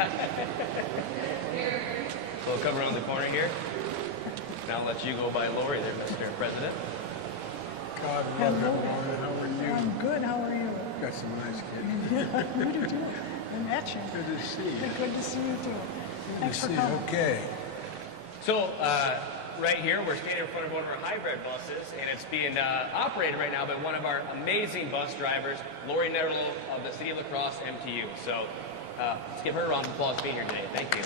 So we'll come around the corner here. And I'll let you go by Lori there, Mr. President. God, hello. How are you? I'm good. How are you? Got some nice kids. Yeah, you do too. I'm matching. Good to see you. Good to see you too. Thanks for Good to see you. coming. Okay. So right here, we're standing in front of one of our hybrid buses, and it's being operated right now by one of our amazing bus drivers, Lori Netterlow of the City of La Crosse MTU. So let's give her a round of applause for being here today. Thank you.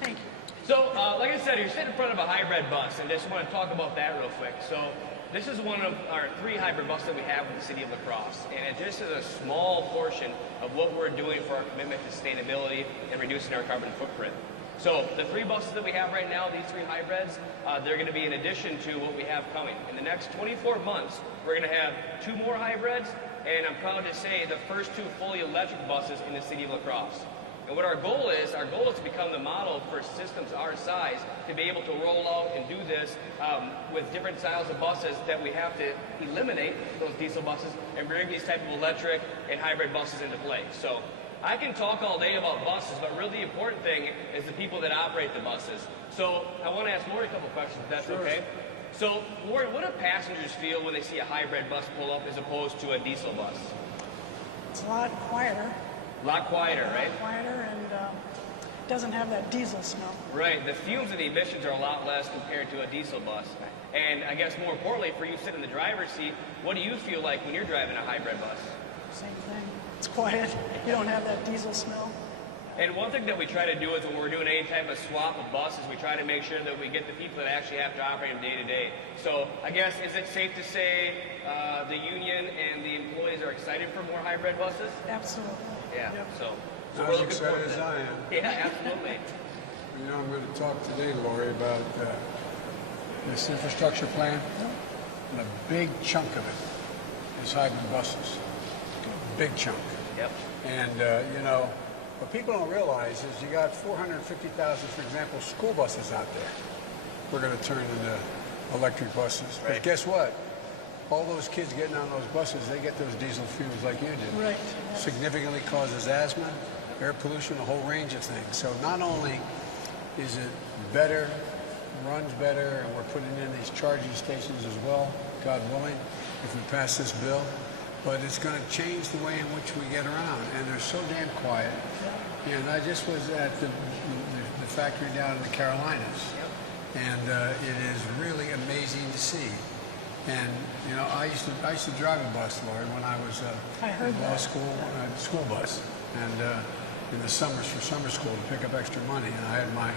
Thank you. So, like I said, you're sitting in front of a hybrid bus, and just want to talk about that real quick. So, this is one of our 3 hybrid buses that we have with the City of La Crosse, and it just is a small portion of what we're doing for our commitment to sustainability and reducing our carbon footprint. So, the 3 buses that we have right now, these 3 hybrids, they're going to be in addition to what we have coming. In the next 24 months, we're going to have 2 more hybrids, and I'm proud to say the first 2 fully electric buses in the City of La Crosse. And what our goal is to become the model for systems our size to be able to roll out and do this with different styles of buses that we have to eliminate those diesel buses and bring these type of electric and hybrid buses into play. So I can talk all day about buses, but really the important thing is the people that operate the buses. So I want to ask Lori a couple questions, if that's okay. So Lori, what do passengers feel when they see a hybrid bus pull up as opposed to a diesel bus? It's a lot quieter. A lot quieter, right? Quieter and doesn't have that diesel smell. Right. The fumes and the emissions are a lot less compared to a diesel bus. And I guess more importantly, for you sitting in the driver's seat, what do you feel like when you're driving a hybrid bus? Same thing. It's quiet. You don't have that diesel smell. And one thing that we try to do is when we're doing any type of swap of buses, we try to make sure that we get the people that actually have to operate them day to day. So I guess, is it safe to say the union and the employees are excited for more hybrid buses? Absolutely. Yeah. Yep. So Not we're as looking forward excited to as that. I am. Yeah, absolutely. You know, I'm going to talk today, Lori, about this infrastructure plan. And a big chunk of it is hybrid buses. Big chunk. Yep. And, you know, what people don't realize is you got 450,000, for example, school buses out there. We're going to turn into electric buses. Right. But guess what? All those kids getting on those buses, they get those diesel fumes like you did. Right. Significantly causes asthma, air pollution, a whole range of things. So not only is it better, runs better, and we're putting in these charging stations as well, God willing, if we pass this bill, but it's going to change the way in which we get around. And they're so damn quiet. And I just was at the factory down in the Carolinas, and it is really amazing to see. And you know, I used to drive a bus, Lori, when I was in law school, school bus, and in the summers for summer school to pick up extra money. And I had my,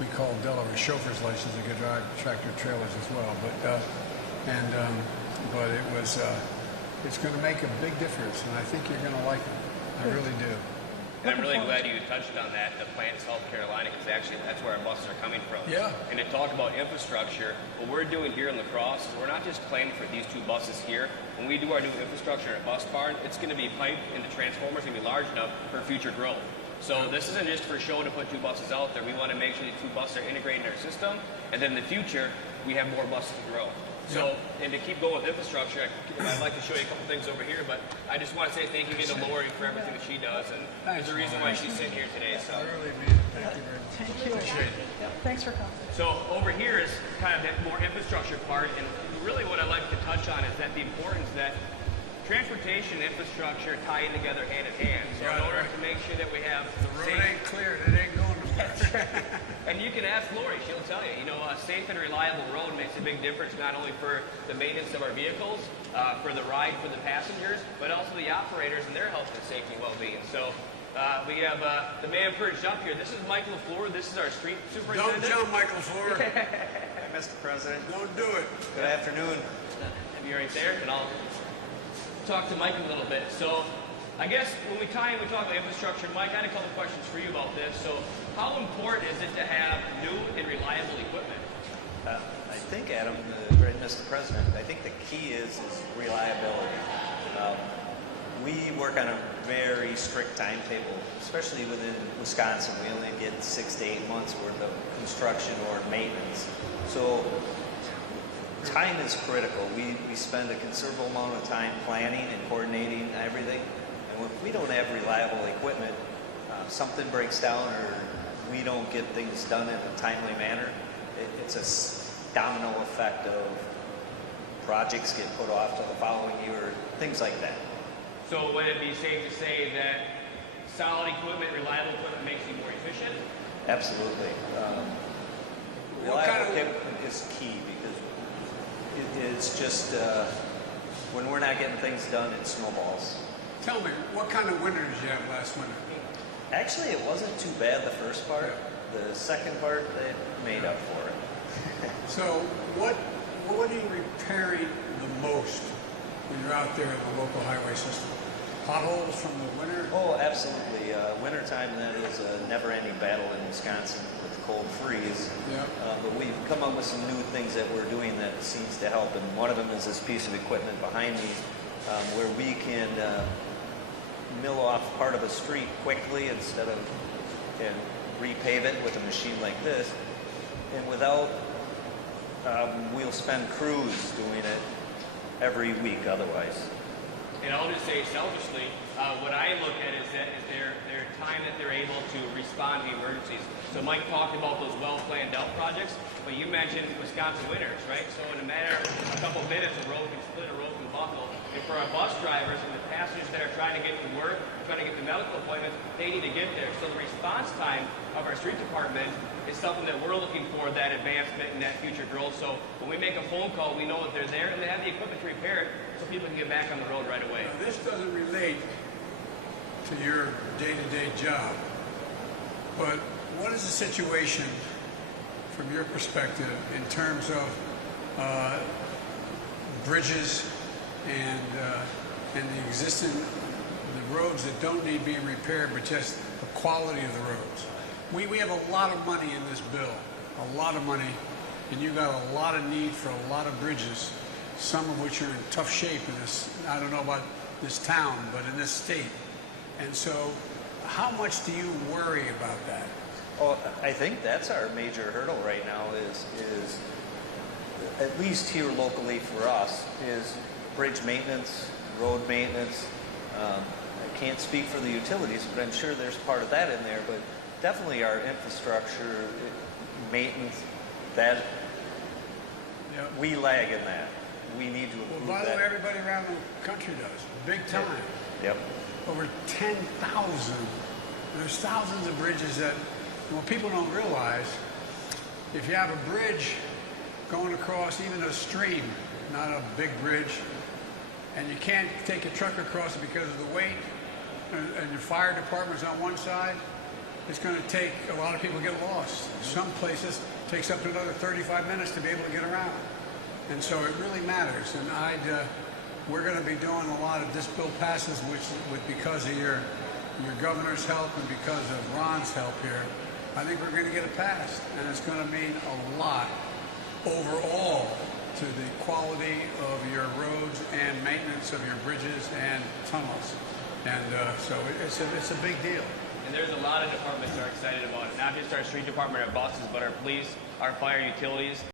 we called Delaware chauffeur's license. I could drive tractor trailers as well. But but it was it's going to make a big difference, and I think you're going to like it. I really do. And I'm really glad you touched on that, the plant in South Carolina, because actually that's where our buses are coming from. Yeah. And to talk about infrastructure, what we're doing here in La Crosse is we're not just planning for these 2 buses here. When we do our new infrastructure at Bus Barn, it's going to be piped into transformers, going to be large enough for future growth. So this isn't just for show to put 2 buses out there. We want to make sure these 2 buses are integrated in our system, and then in the future, we have more buses to grow. So, and to keep going with infrastructure, I'd like to show you a couple things over here, but I just want to say thank you again to Lori for everything that she does, and there's a reason why she's sitting here today. So, I really mean it. Thank you very much. Thank you. Thanks for coming. so over here is kind of the more infrastructure part, and really what I'd like to touch on is that the importance that transportation and infrastructure tie in together hand in hand. So in order to make sure that we have The road ain't cleared. It ain't going nowhere. and you can ask Lori, she'll tell you, a safe and reliable road makes a big difference not only for the maintenance of our vehicles, for the ride for the passengers, but also the operators and their health and safety and well-being. So we have the man perched up here. This is Michael LaFleur. This is our street superintendent. Don't jump, Michael Ford. Hi, Mr. President. Don't do it. Good afternoon. Have you right there, and I'll talk to Mike a little bit. So I guess when we talk about infrastructure, Mike, I had a couple questions for you about this. So how important is it to have new and reliable equipment? I think, Adam, right, Mr. President, I think the key is reliability. We work on a very strict timetable, especially within Wisconsin. We only get 6 to 8 months worth of construction or maintenance. So time is critical. We spend a considerable amount of time planning and coordinating everything. And if we don't have reliable equipment, something breaks down or we don't get things done in a timely manner, it's a domino effect of projects get put off to the following year, things like that. So would it be safe to say that solid equipment, reliable equipment makes you more efficient? Absolutely. What kind Reliable of- equipment is key because it's just when we're not getting things done, it snowballs. Tell me, what kind of winter did you have last winter? Actually, it wasn't too bad the first part. The second part, it made up for it. So what are you repairing the most when you're out there in the local highway system? Potholes from the winter? Oh, absolutely. Wintertime, that is a never-ending battle in Wisconsin with cold freeze. Yeah. But we've come up with some new things that we're doing that seems to help, and one of them is this piece of equipment behind me where we can mill off part of a street quickly instead of and repave it with a machine like this. And without, we'll spend crews doing it every week otherwise. And I'll just say selfishly, what I look at is their time that they're able to respond to emergencies. So Mike talked about those well-planned out projects, but you mentioned Wisconsin winters, right? So in a matter of a couple minutes, a road can split, a road can buckle. And for our bus drivers and the passengers that are trying to get to work, trying to get to medical appointments, they need to get there. So the response time of our street department is something that we're looking for, that advancement and that future growth. So when we make a phone call, we know that they're there and they have the equipment to repair it so people can get back on the road right away. Now, this doesn't relate to your day-to-day job, but what is the situation from your perspective in terms of bridges and the existing the roads that don't need to be repaired, but just the quality of the roads? We have a lot of money in this bill, a lot of money, and you got a lot of need for a lot of bridges, some of which are in tough shape in this, I don't know about this town, but in this state. And so how much do you worry about that? Oh, I think that's our major hurdle right now is at least here locally for us, is bridge maintenance, road maintenance. I can't speak for the utilities, but I'm sure there's part of that in there, but definitely our infrastructure, maintenance, that Yep. we lag in that. We need to Well, improve by the way, that. everybody around the country does, big time. Yep. Over 10,000. There's thousands of bridges that, what people don't realize, if you have a bridge going across even a stream, not a big bridge, and you can't take a truck across it because of the weight, and your fire department's on one side, it's going to take a lot of people get lost. Some places it takes up to another 35 minutes to be able to get around. And so it really matters. And we're going to be doing a lot of this bill passes, which because of your governor's help and because of Ron's help here, I think we're going to get it passed. And it's going to mean a lot overall to the quality of your roads and maintenance of your bridges and tunnels. And so it's a big deal. And there's a lot of departments that are excited about it. Not just our street department, our buses, but our police, our fire, utilities.